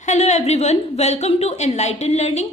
Hello everyone, welcome to enlighten learning.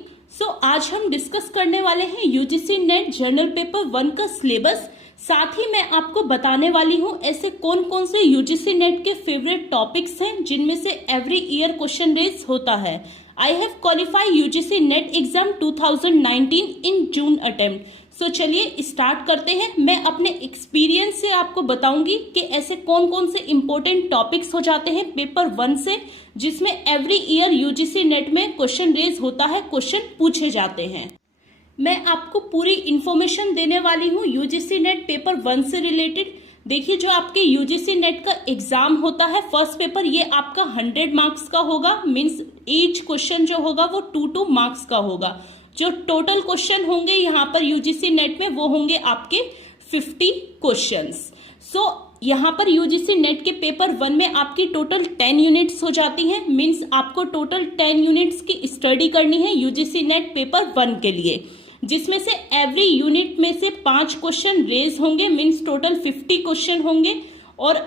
आज हम discuss करने वाले हैं यूजीसी नेट जर्नल पेपर 1 का सिलेबस। साथ ही मैं आपको बताने वाली हूं ऐसे कौन कौन से यूजीसी नेट के फेवरेट टॉपिक्स हैं जिनमें से एवरी ईयर क्वेश्चन रेज होता है। I have qualify UGC net exam 2019 in June attempt. चलिए स्टार्ट करते हैं। मैं अपने एक्सपीरियंस से आपको बताऊंगी कि ऐसे कौन कौन से इंपॉर्टेंट टॉपिक्स हो जाते हैं पेपर 1 से जिसमें एवरी ईयर यूजीसी नेट में क्वेश्चन रेज होता है, क्वेश्चन पूछे जाते हैं। मैं आपको पूरी इंफॉर्मेशन देने वाली हूँ यूजीसी नेट पेपर 1 से रिलेटेड। देखिए, जो आपके यूजीसी नेट का एग्जाम होता है फर्स्ट पेपर, ये आपका 100 मार्क्स का होगा। मीन्स ईच क्वेश्चन जो होगा वो 2 मार्क्स का होगा। जो टोटल क्वेश्चन होंगे यहाँ पर यूजीसी नेट में वो होंगे आपके 50 क्वेश्चंस। यहाँ पर यूजीसी नेट के पेपर 1 में आपकी टोटल 10 यूनिट्स हो जाती हैं। मीन्स आपको टोटल 10 यूनिट्स की स्टडी करनी है यूजीसी नेट पेपर 1 के लिए, जिसमें से एवरी यूनिट में से 5 क्वेश्चन रेज होंगे। मीन्स टोटल 50 क्वेश्चन होंगे और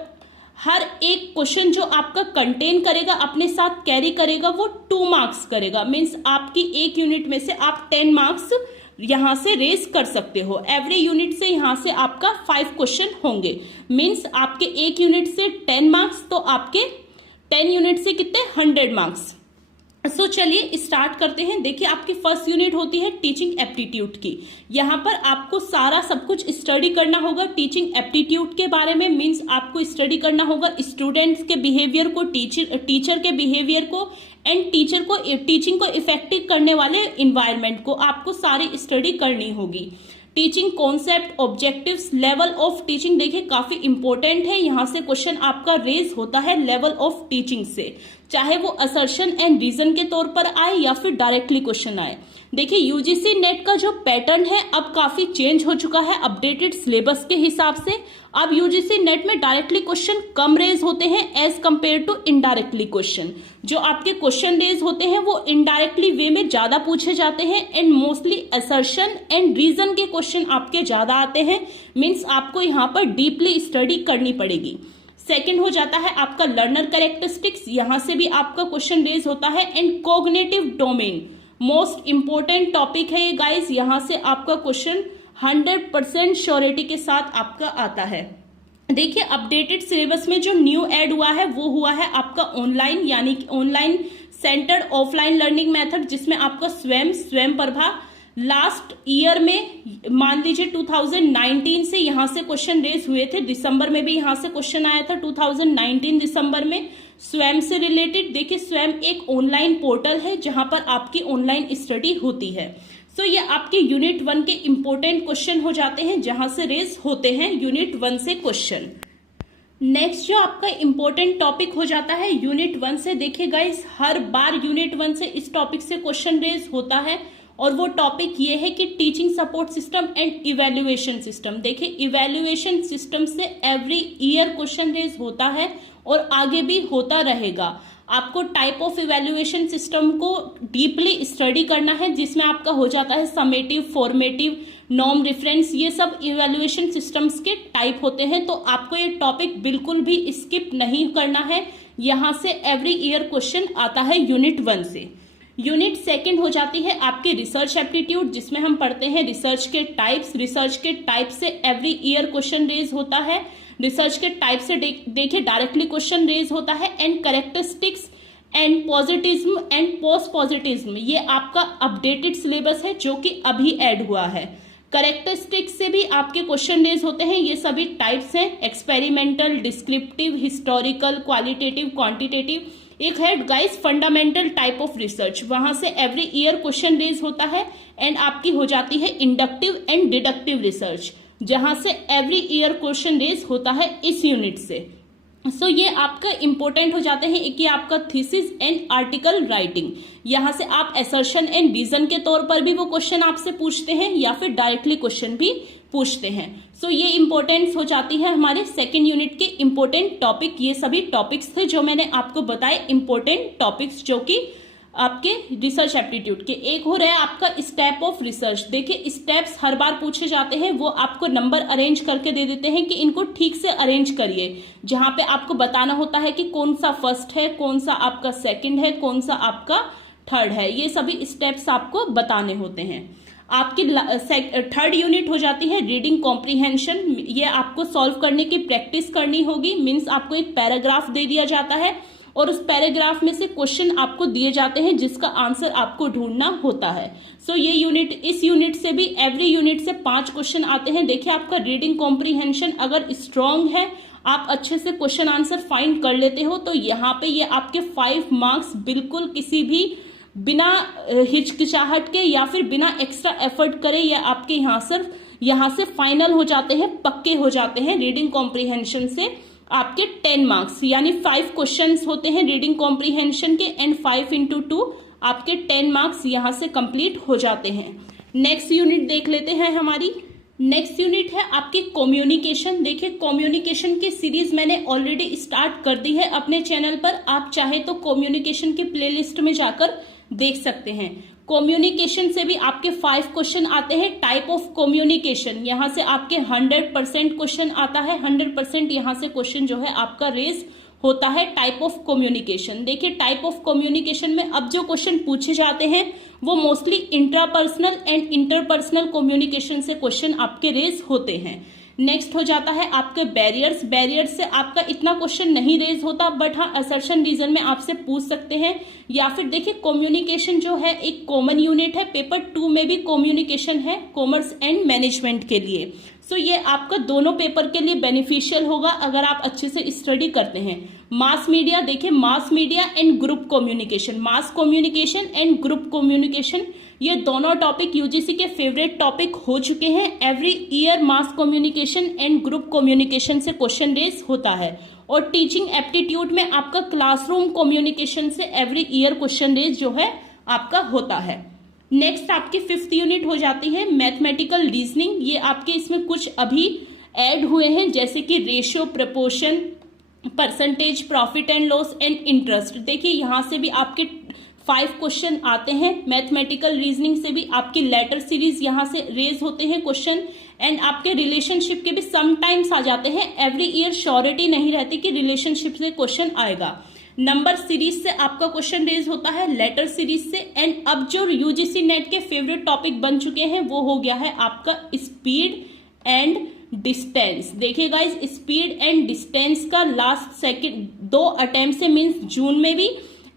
हर एक क्वेश्चन जो आपका कंटेन करेगा, अपने साथ कैरी करेगा, वो 2 मार्क्स करेगा। मीन्स आपकी एक यूनिट में से आप 10 मार्क्स यहां से रेज कर सकते हो। एवरी यूनिट से यहां से आपका 5 क्वेश्चन होंगे। मीन्स आपके एक यूनिट से 10 मार्क्स, तो आपके 10 यूनिट से कितने 100 मार्क्स। चलिए स्टार्ट करते हैं। देखिए, आपकी फर्स्ट यूनिट होती है टीचिंग एप्टीट्यूड की। यहाँ पर आपको सारा सब कुछ स्टडी करना होगा टीचिंग एप्टीट्यूड के बारे में। मीन्स आपको स्टडी करना होगा स्टूडेंट्स के बिहेवियर को, टीचर के बिहेवियर को एंड टीचिंग को इफेक्टिव करने वाले इन्वायरमेंट को आपको सारी स्टडी करनी होगी। Teaching concept, objectives, level of teaching, देखिए काफी इंपॉर्टेंट है। यहाँ से क्वेश्चन आपका रेज होता है लेवल ऑफ टीचिंग से, चाहे वो असर्शन एंड रीजन के तौर पर आए या फिर डायरेक्टली क्वेश्चन आए। देखिए, यूजीसी नेट का जो पैटर्न है अब काफी चेंज हो चुका है अपडेटेड सिलेबस के हिसाब से। अब यूजीसी नेट में डायरेक्टली क्वेश्चन कम रेज होते हैं as compare to indirectly question. जो आपके क्वेश्चन रेज होते हैं वो इनडायरेक्टली वे में ज्यादा पूछे जाते हैं and mostly assertion and reason के क्वेश्चन आपके ज्यादा आते हैं। मीन्स आपको यहाँ पर डीपली स्टडी करनी पड़ेगी। सेकंड हो जाता है आपका लर्नर कैरेक्टरिस्टिक्स। यहां से भी आपका क्वेश्चन रेज होता है and cognitive domain, most important topic है ये गाइस। यहां से आपका क्वेश्चन 100% श्योरिटी के साथ आपका आता है। देखिए, अपडेटेड सिलेबस में जो न्यू ऐड हुआ है वो हुआ है आपका ऑनलाइन, यानी कि online centred offline learning method, जिसमें आपका स्वयं प्रभा। लास्ट ईयर में मान लीजिए 2019 से यहां से क्वेश्चन रेज हुए थे। दिसंबर में भी यहां से क्वेश्चन आया था 2019 दिसंबर में स्वयं से रिलेटेड। देखिए, स्वयं एक ऑनलाइन पोर्टल है जहां पर आपकी ऑनलाइन स्टडी होती है। ये आपके यूनिट 1 के इंपॉर्टेंट क्वेश्चन हो जाते हैं जहां से रेज होते हैं यूनिट 1 से क्वेश्चन। नेक्स्ट जो आपका इंपॉर्टेंट टॉपिक हो जाता है यूनिट 1 से, देखिए गाइस, हर बार यूनिट 1 से इस टॉपिक से क्वेश्चन रेज होता है और वो टॉपिक ये है कि teaching support system and evaluation system. देखिए, इवैल्यूएशन सिस्टम से एवरी ईयर क्वेश्चन रेज होता है और आगे भी होता रहेगा। आपको टाइप ऑफ इवैल्यूएशन सिस्टम को डीपली स्टडी करना है, जिसमें आपका हो जाता है समेटिव, फॉर्मेटिव, नॉर्म रेफरेंस। ये सब इवैल्यूएशन सिस्टम्स के टाइप होते हैं, तो आपको ये टॉपिक बिल्कुल भी स्किप नहीं करना है। यहां से एवरी ईयर क्वेश्चन आता है यूनिट 1 से। यूनिट 2 हो जाती है आपकी रिसर्च एप्टीट्यूड, जिसमें हम पढ़ते हैं रिसर्च के टाइप्स। रिसर्च के टाइप से एवरी ईयर क्वेश्चन रेज होता है। रिसर्च के टाइप से देखिए डायरेक्टली क्वेश्चन रेज होता है and characteristics and positivism and post positivism. ये आपका अपडेटेड सिलेबस है जो कि अभी ऐड हुआ है। कैरेक्टरिस्टिक्स से भी आपके क्वेश्चन रेज होते हैं। ये सभी टाइप्स हैं, experimental, descriptive, historical, qualitative, quantitative. एक है guys fundamental type of research, वहां से एवरी ईयर क्वेश्चन रेज होता है एंड आपकी हो जाती है इंडक्टिव एंड डिडक्टिव रिसर्च, जहां से एवरी ईयर क्वेश्चन रेज होता है इस यूनिट से। ये आपका इंपॉर्टेंट हो जाते हैं। एक ये आपका थीसिस एंड आर्टिकल राइटिंग, यहां से आप असर्शन एंड रीजन के तौर पर भी वो क्वेश्चन आपसे पूछते हैं या फिर डायरेक्टली क्वेश्चन भी पूछते हैं। ये इंपॉर्टेंस हो जाती है हमारे 2nd यूनिट के इंपॉर्टेंट टॉपिक। ये सभी टॉपिक्स थे जो मैंने आपको बताए, इंपॉर्टेंट टॉपिक्स जो कि आपके रिसर्च एप्टीट्यूड के। एक हो रहा है आपका स्टेप ऑफ रिसर्च। देखिए स्टेप्स हर बार पूछे जाते हैं, वो आपको नंबर अरेंज करके दे देते हैं कि इनको ठीक से अरेंज करिए, जहां पे आपको बताना होता है कि कौन सा फर्स्ट है, कौन सा आपका सेकंड है, कौन सा आपका थर्ड है। ये सभी स्टेप्स आपको बताने होते हैं। आपकी थर्ड यूनिट हो जाती है रीडिंग कॉम्प्रीहेंशन। ये आपको सॉल्व करने की प्रैक्टिस करनी होगी। मीन्स आपको एक पैराग्राफ दे दिया जाता है और उस पैराग्राफ में से क्वेश्चन आपको दिए जाते हैं जिसका आंसर आपको ढूंढना होता है। सो ये यूनिट, इस यूनिट से भी एवरी यूनिट से 5 क्वेश्चन आते हैं। देखिए आपका रीडिंग कॉम्प्रीहेंशन अगर स्ट्रांग है, आप अच्छे से क्वेश्चन आंसर फाइंड कर लेते हो, तो यहाँ पे ये आपके 5 मार्क्स बिल्कुल किसी भी बिना हिचकिचाहट के या फिर बिना एक्स्ट्रा एफर्ट करे ये आपके यहाँ से फाइनल हो जाते हैं, पक्के हो जाते हैं। रीडिंग कॉम्प्रीहेंशन से आपके 10 मार्क्स यानी 5 क्वेश्चंस होते हैं रीडिंग कॉम्प्रीहेंशन के, एंड 5 × 2 आपके 10 मार्क्स यहाँ से कंप्लीट हो जाते हैं। नेक्स्ट यूनिट देख लेते हैं हमारी। नेक्स्ट यूनिट है आपकी कम्युनिकेशन। देखिए कम्युनिकेशन की सीरीज मैंने ऑलरेडी स्टार्ट कर दी है अपने चैनल पर। आप चाहे तो कम्युनिकेशन की प्लेलिस्ट में जाकर देख सकते हैं। कम्युनिकेशन से भी आपके 5 क्वेश्चन आते हैं। टाइप ऑफ कम्युनिकेशन, यहाँ से आपके 100% क्वेश्चन आता है। 100% यहाँ से क्वेश्चन जो है आपका रेज होता है टाइप ऑफ कम्युनिकेशन। देखिए टाइप ऑफ कम्युनिकेशन में अब जो क्वेश्चन पूछे जाते हैं वो mostly intrapersonal and interpersonal communication से क्वेश्चन आपके रेज होते हैं। नेक्स्ट हो जाता है आपके बैरियर्स। बैरियर्स से आपका इतना क्वेश्चन नहीं रेज होता, बट हाँ असर्शन रीजन में आपसे पूछ सकते हैं। या फिर देखिए कम्युनिकेशन जो है एक कॉमन यूनिट है, पेपर 2 में भी कम्युनिकेशन है कॉमर्स एंड मैनेजमेंट के लिए। सो ये आपका दोनों पेपर के लिए बेनिफिशियल होगा अगर आप अच्छे से स्टडी करते हैं। मास मीडिया, देखिए mass media and group communication, mass communication and group communication, ये दोनों टॉपिक यूजीसी के फेवरेट टॉपिक हो चुके हैं। Every year mass communication and group communication से क्वेश्चन रेज होता है। और टीचिंग एप्टीट्यूड में आपका क्लासरूम कम्युनिकेशन से एवरी ईयर क्वेश्चन रेज जो है आपका होता है। नेक्स्ट आपकी 5th यूनिट हो जाती है मैथमेटिकल रीजनिंग। ये आपके इसमें कुछ अभी ऐड हुए हैं, जैसे कि ratio, proportion, percentage, profit and loss and interest. देखिए यहाँ से भी आपके 5 क्वेश्चन आते हैं। मैथमेटिकल रीजनिंग से भी आपकी लेटर सीरीज यहाँ से रेज होते हैं क्वेश्चन, एंड आपके रिलेशनशिप के भी समटाइम्स आ जाते हैं। एवरी ईयर श्योरिटी नहीं रहती कि रिलेशनशिप से क्वेश्चन आएगा। नंबर सीरीज से आपका क्वेश्चन रेज होता है, लेटर सीरीज से। एंड अब जो यूजीसी नेट के फेवरेट टॉपिक बन चुके हैं वो हो गया है आपका स्पीड एंड डिस्टेंस। देखिए गाइस स्पीड एंड डिस्टेंस का लास्ट 2 अटेम्प्ट से मीन्स जून में भी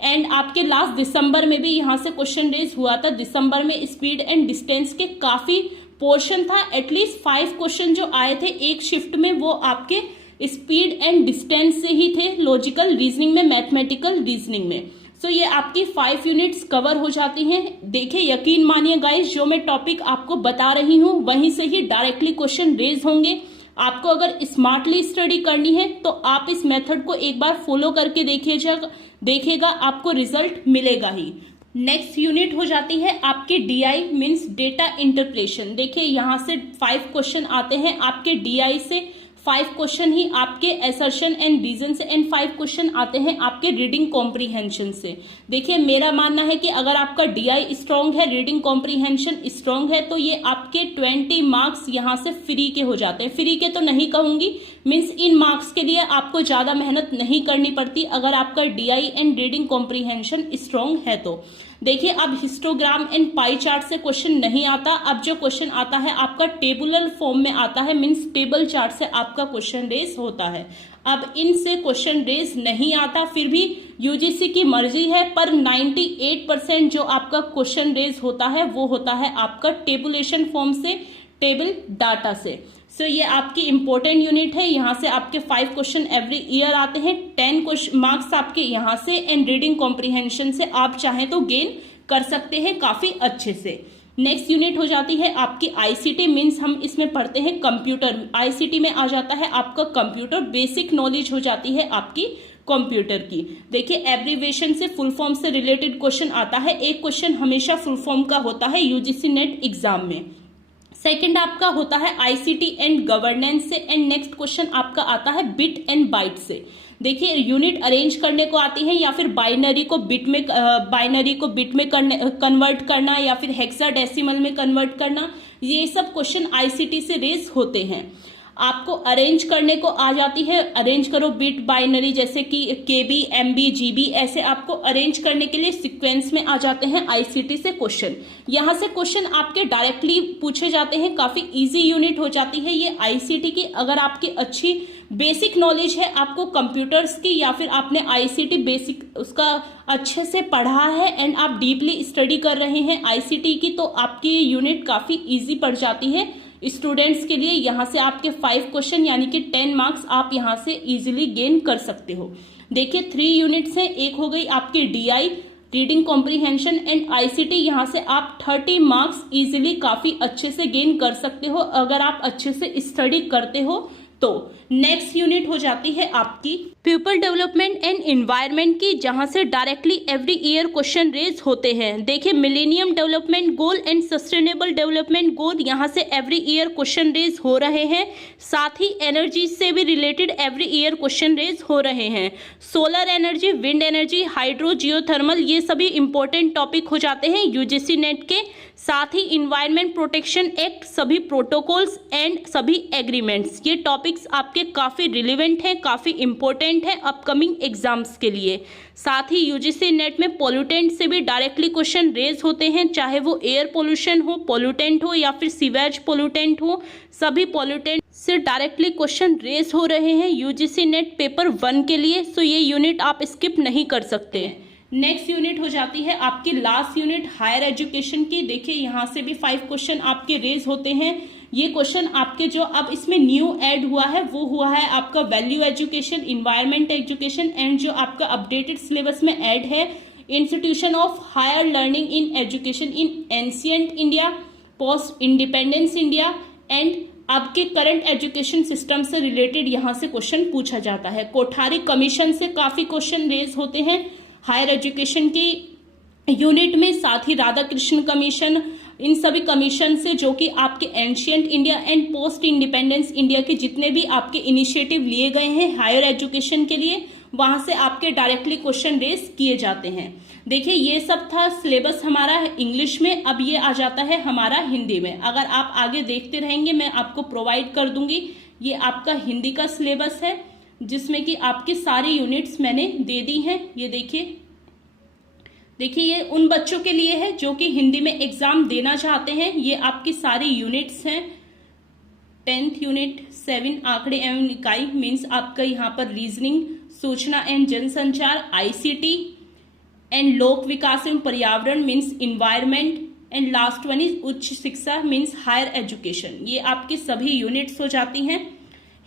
एंड आपके लास्ट दिसंबर में भी यहाँ से क्वेश्चन रेज हुआ था। दिसंबर में स्पीड एंड डिस्टेंस के काफी पोर्शन था। एटलीस्ट 5 क्वेश्चन जो आए थे एक शिफ्ट में वो आपके स्पीड एंड डिस्टेंस से ही थे, लॉजिकल रीजनिंग में, मैथमेटिकल रीजनिंग में। सो ये आपकी 5 यूनिट्स कवर हो जाती हैं। देखिए यकीन मानिए गाइस, जो मैं टॉपिक आपको बता रही हूँ वहीं से ही डायरेक्टली क्वेश्चन रेज होंगे। आपको अगर स्मार्टली स्टडी करनी है तो आप इस मेथड को एक बार फॉलो करके देखिएगा, आपको रिजल्ट मिलेगा ही। नेक्स्ट यूनिट हो जाती है आपके डीआई मीन्स डेटा इंटरप्रेशन। देखिए यहाँ से 5 क्वेश्चन आते हैं आपके डीआई से, 5 क्वेश्चन ही आपके असर्शन एंड रीजन से, एंड 5 क्वेश्चन आते हैं आपके रीडिंग कॉम्प्रीहेंशन से। देखिए मेरा मानना है कि अगर आपका डीआई स्ट्रांग है, रीडिंग कॉम्प्रीहेंशन स्ट्रांग है, तो ये आपके 20 मार्क्स यहाँ से फ्री के हो जाते हैं। फ्री के तो नहीं कहूंगी, मीन्स इन मार्क्स के लिए आपको ज्यादा मेहनत नहीं करनी पड़ती अगर आपका DI and reading comprehension strong है तो। देखिए अब हिस्टोग्राम एंड पाई चार्ट से क्वेश्चन नहीं आता। अब जो क्वेश्चन आता है आपका टेबुलर फॉर्म में आता है, मीन्स टेबल चार्ट से आपका क्वेश्चन रेज होता है। अब इनसे क्वेश्चन रेज नहीं आता, फिर भी यूजीसी की मर्जी है, पर 98% जो आपका क्वेश्चन रेज होता है वो होता है आपका टेबुलेशन फॉर्म से, टेबल डाटा से। सो ये आपकी इंपॉर्टेंट यूनिट है। यहाँ से आपके 5 क्वेश्चन एवरी ईयर आते हैं। 10 मार्क्स आपके यहाँ से एंड रीडिंग कॉम्प्रीहेंशन से आप चाहें तो गेन कर सकते हैं काफी अच्छे से। नेक्स्ट यूनिट हो जाती है आपकी आईसीटी मीन्स हम इसमें पढ़ते हैं कंप्यूटर। आईसीटी में आ जाता है आपका कंप्यूटर, बेसिक नॉलेज हो जाती है आपकी कंप्यूटर की। देखिए एब्रीवेशन से, फुल फॉर्म से रिलेटेड क्वेश्चन आता है। एक क्वेश्चन हमेशा फुल फॉर्म का होता है यूजीसी नेट एग्जाम में। सेकंड आपका होता है आईसीटी एंड गवर्नेंस से, एंड नेक्स्ट क्वेश्चन आपका आता है बिट एंड बाइट से। देखिए यूनिट अरेंज करने को आती है, या फिर बाइनरी को बिट में कन्वर्ट करना, या फिर हेक्साडेसिमल में कन्वर्ट करना, ये सब क्वेश्चन आईसीटी से रेज होते हैं। आपको अरेंज करने को आ जाती है, अरेंज करो बिट बाइनरी, जैसे कि केबी, एमबी, जीबी, ऐसे आपको अरेंज करने के लिए सीक्वेंस में आ जाते हैं आईसीटी से क्वेश्चन। यहां से क्वेश्चन आपके डायरेक्टली पूछे जाते हैं, काफी इजी यूनिट हो जाती है ये आईसीटी की। अगर आपकी अच्छी बेसिक नॉलेज है आपको कंप्यूटर्स की, या फिर आपने आईसीटी बेसिक उसका अच्छे से पढ़ा है एंड आप डीपली स्टडी कर रहे हैं आईसीटी की, तो आपकी यूनिट काफी इजी पड़ जाती है स्टूडेंट्स के लिए। यहाँ से आपके 5 क्वेश्चन यानी कि 10 मार्क्स आप यहाँ से इजीली गेन कर सकते हो। देखिए 3 यूनिट्स हैं, एक हो गई आपकी DI reading comprehension and ICT, यहाँ से आप 30 मार्क्स इजीली काफी अच्छे से गेन कर सकते हो अगर आप अच्छे से स्टडी करते हो तो। नेक्स्ट यूनिट हो जाती है आपकी पीपल डेवलपमेंट एंड एनवायरनमेंट की, जहां से directly every year question raise होते हैं। देखिए millennium development goal and sustainable development goal, यहां से एवरी ईयर क्वेश्चन रेज हो रहे हैं। साथ ही एनर्जी से भी related every year question raise हो रहे हैं। Solar energy, wind energy, hydro, geothermal, ये सभी इंपॉर्टेंट टॉपिक हो जाते हैं यूजीसी नेट के। साथ ही इन्वायरमेंट प्रोटेक्शन एक्ट, सभी प्रोटोकॉल्स एंड सभी एग्रीमेंट्स, ये टॉपिक्स आपके काफ़ी रिलेवेंट हैं, काफ़ी इंपॉर्टेंट है अपकमिंग एग्जाम्स के लिए। साथ ही यूजीसी नेट में पोल्यूटेंट से भी डायरेक्टली क्वेश्चन रेज होते हैं, चाहे वो एयर पोल्यूशन हो, पोल्यूटेंट हो, या फिर सीवेज पोल्यूटेंट हो, सभी पोल्यूटेंट से डायरेक्टली क्वेश्चन रेज हो रहे हैं यूजीसी नेट पेपर 1 के लिए। सो ये यूनिट आप स्किप नहीं कर सकते। नेक्स्ट यूनिट हो जाती है आपकी लास्ट यूनिट हायर एजुकेशन की। देखिए यहाँ से भी 5 क्वेश्चन आपके रेज होते हैं। ये क्वेश्चन आपके जो अब इसमें न्यू ऐड हुआ है वो हुआ है आपका value education, environment education, and जो आपका अपडेटेड सिलेबस में ऐड है institution of higher learning in education in ancient India, post independence India, and आपके करंट एजुकेशन सिस्टम से रिलेटेड यहाँ से क्वेश्चन पूछा जाता है। कोठारी कमीशन से काफी क्वेश्चन रेज होते हैं हायर एजुकेशन की यूनिट में। साथ ही राधा कृष्ण कमीशन, इन सभी कमीशन से जो कि आपके ancient India and post independence India के जितने भी आपके इनिशिएटिव लिए गए हैं हायर एजुकेशन के लिए, वहां से आपके डायरेक्टली क्वेश्चन रेज किए जाते हैं। देखिए ये सब था सिलेबस हमारा इंग्लिश में, अब ये आ जाता है हमारा हिंदी में। अगर आप आगे देखते रहेंगे मैं आपको प्रोवाइड कर दूंगी, ये आपका हिंदी का सिलेबस है जिसमें कि आपकी सारी यूनिट्स मैंने दे दी हैं। ये देखिए ये उन बच्चों के लिए है जो कि हिंदी में एग्जाम देना चाहते हैं। ये आपकी सारी यूनिट्स हैं। 10th यूनिट 7 आंकड़े एवं इकाई मीन्स आपका यहाँ पर रीजनिंग, सूचना एंड जनसंचार, आईसीटी एंड लोक विकास एवं पर्यावरण means environment, and last one is उच्च शिक्षा मीन्स हायर एजुकेशन। ये आपकी सभी यूनिट्स हो जाती हैं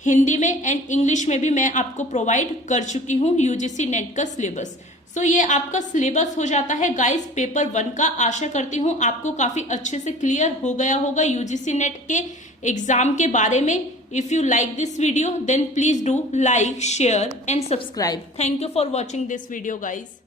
हिंदी में, एंड इंग्लिश में भी मैं आपको प्रोवाइड कर चुकी हूँ यूजीसी नेट का सिलेबस। सो ये आपका सिलेबस हो जाता है गाइस पेपर 1 का। आशा करती हूँ आपको काफी अच्छे से क्लियर हो गया होगा यूजीसी नेट के एग्जाम के बारे में। If you like this video then please do like, share and subscribe. Thank you for watching this video guys.